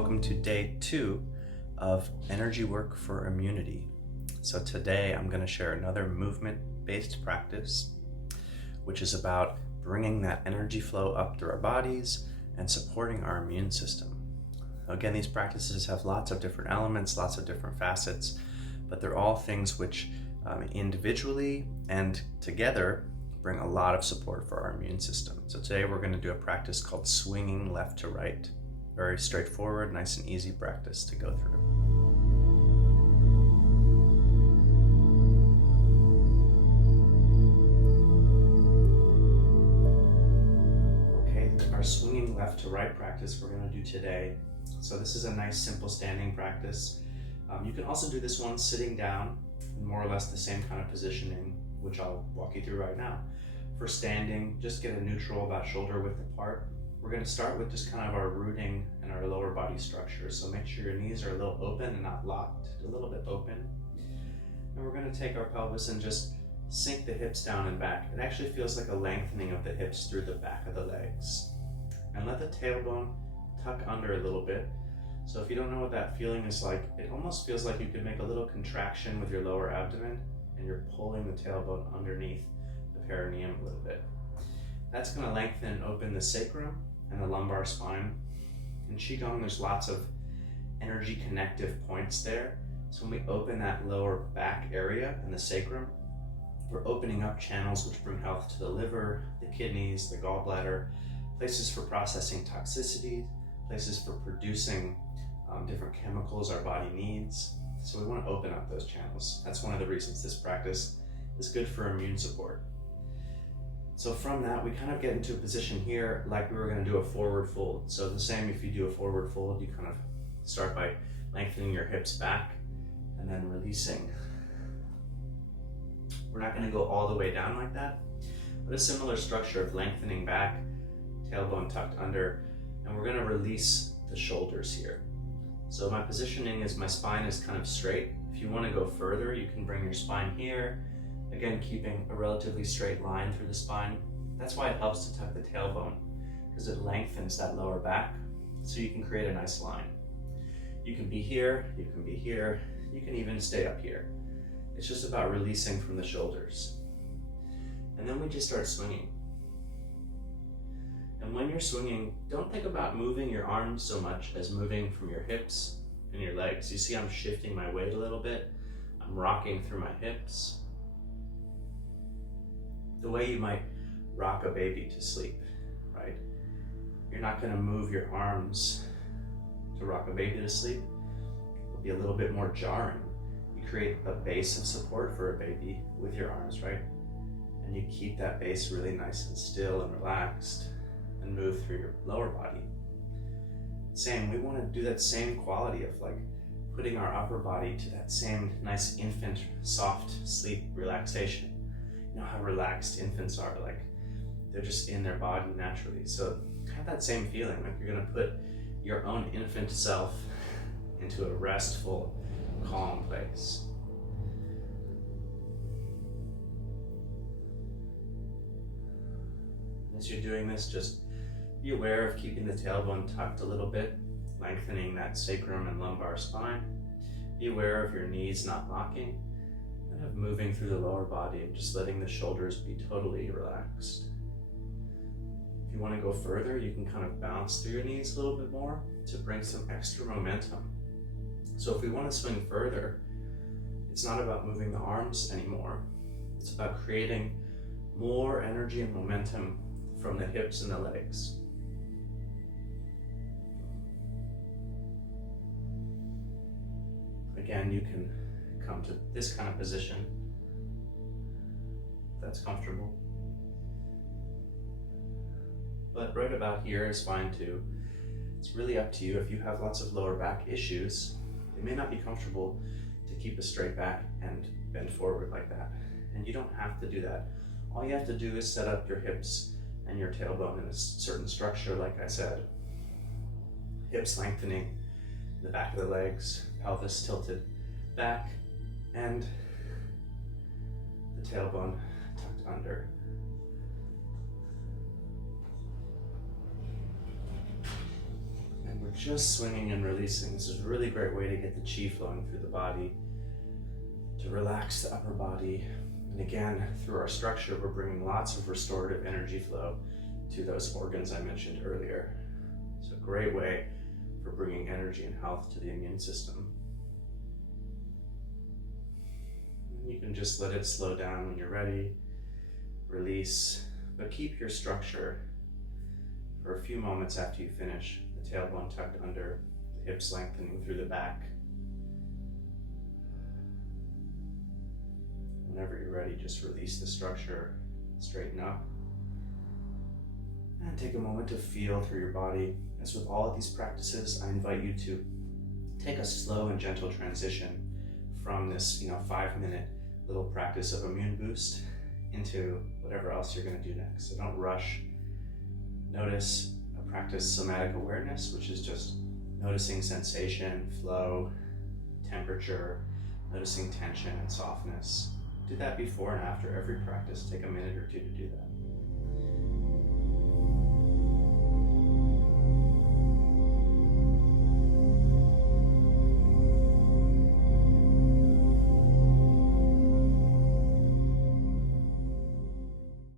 welcome to day 2 of Energywork for Immunity. So today I'm going to share another movement-based practice, which is about bringing that energy flow up through our bodies and supporting our immune system. Again, these practices have lots of different elements, lots of different facets, but they're all things which individually and together bring a lot of support for our immune system. So today we're going to do a practice called swinging left to right. Very straightforward, nice and easy practice to go through. Okay, our swinging left to right practice we're going to do today. So this is a nice simple standing practice. You can also do this one sitting down in more or less the same kind of positioning, which I'll walk you through right now. For standing, just get a neutral, about shoulder width apart. We're going to start with just kind of our rooting and our lower body structure. So make sure your knees are a little open and not locked, a little bit open. And we're going to take our pelvis and just sink the hips down and back. It actually feels like a lengthening of the hips through the back of the legs. And let the tailbone tuck under a little bit. So if you don't know what that feeling is like, it almost feels like you could make a little contraction with your lower abdomen and you're pulling the tailbone underneath the perineum a little bit. That's going to lengthen and open the sacrum and the lumbar spine. In Qigong, there's lots of energy connective points there. So when we open that lower back area and the sacrum, we're opening up channels which bring health to the liver, the kidneys, the gallbladder, places for processing toxicity, places for producing different chemicals our body needs. So we want to open up those channels. That's one of the reasons this practice is good for immune support. So from that, we kind of get into a position here like we were going to do a forward fold. So the same, if you do a forward fold, you kind of start by lengthening your hips back and then releasing. We're not going to go all the way down like that, but a similar structure of lengthening back, tailbone tucked under, and we're going to release the shoulders here. So my positioning is my spine is kind of straight. If you want to go further, you can bring your spine here. Again, keeping a relatively straight line through the spine. That's why it helps to tuck the tailbone, because it lengthens that lower back, so you can create a nice line. You can be here, you can be here, you can even stay up here. It's just about releasing from the shoulders. And then we just start swinging. And when you're swinging, don't think about moving your arms so much as moving from your hips and your legs. You see I'm shifting my weight a little bit. I'm rocking through my hips. The way you might rock a baby to sleep, right? You're not going to move your arms to rock a baby to sleep. It'll be a little bit more jarring. You create a base of support for a baby with your arms, right? And you keep that base really nice and still and relaxed and move through your lower body. Same, we want to do that same quality of like putting our upper body to that same nice infant, soft sleep relaxation. You know how relaxed infants are, like they're just in their body naturally. So have that same feeling, like you're going to put your own infant self into a restful, calm place. As you're doing this, just be aware of keeping the tailbone tucked a little bit, lengthening that sacrum and lumbar spine. Be aware of your knees not locking, and of moving through the lower body and just letting the shoulders be totally relaxed. If you want to go further, you can kind of bounce through your knees a little bit more to bring some extra momentum. So if we want to swing further, it's not about moving the arms anymore. It's about creating more energy and momentum from the hips and the legs. Again, you can come to this kind of position if that's comfortable. But right about here is fine too. It's really up to you. If you have lots of lower back issues, it may not be comfortable to keep a straight back and bend forward like that. And you don't have to do that. All you have to do is set up your hips and your tailbone in a certain structure, like I said. Hips lengthening, the back of the legs, pelvis tilted back, and the tailbone tucked under. And And we're just swinging and releasing. This is a really great way to get the chi flowing through the body, to relax the upper body. And again, through our structure, we're bringing lots of restorative energy flow to those organs I mentioned earlier. It's a great way for bringing energy and health to the immune system. And you can just let it slow down when you're ready, release, but keep your structure for a few moments after you finish. The tailbone tucked under, the hips lengthening through the back. Whenever you're ready, just release the structure, straighten up, and take a moment to feel through your body. As with all of these practices, I invite you to take a slow and gentle transition from this 5-minute little practice of immune boost into whatever else you're going to do next. So don't rush. Notice practice somatic awareness, which is just noticing sensation, flow, temperature, noticing tension and softness. Do that before and after every practice. Take a minute or two to do that.